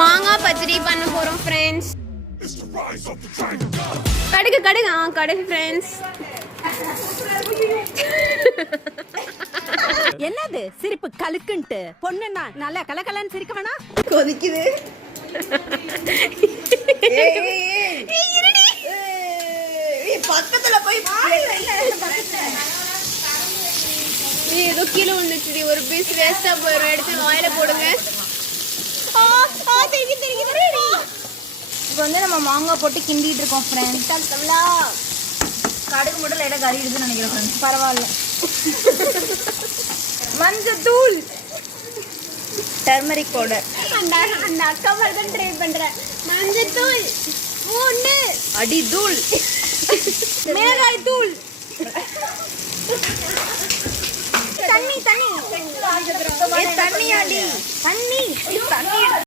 மாங்காய் பச்சடி பண்ண போறோம் ஃப்ரெண்ட்ஸ். கடுகு கடுகு கடுகு ஃப்ரெண்ட்ஸ். என்னது சிரிப்பு கலுக்குன்ட்டு? பொண்ணுன்னா நல்லா கலகலன்னு சிரிக்க வேணா? கொதிக்குது. பக்கத்துல போய் ஏதோ கீழே விழுந்துச்சு. ஒரு பீஸ் வேஸ்டா போயிடும். எடுத்து வாயில போடுங்க. இப்போ வந்து நம்ம மாங்காய் போட்டு கிண்டிட்டு இருக்கோம் ஃப்ரெண்ட்ஸ். கடுகு மட்டும் லைட்டாக கறிடுதுன்னு நினைக்கிறேன் ஃப்ரெண்ட்ஸ். பரவாயில்ல. மஞ்சத்தூள், டர்மரிக் பவுடர். அந்த அக்கா தான் ட்ரை பண்றேன். மஞ்சத்தூள், பூண்டு, அடித்தூள், மிளகாய் தூள், தண்ணி தண்ணி தண்ணி அடி தண்ணி தண்ணி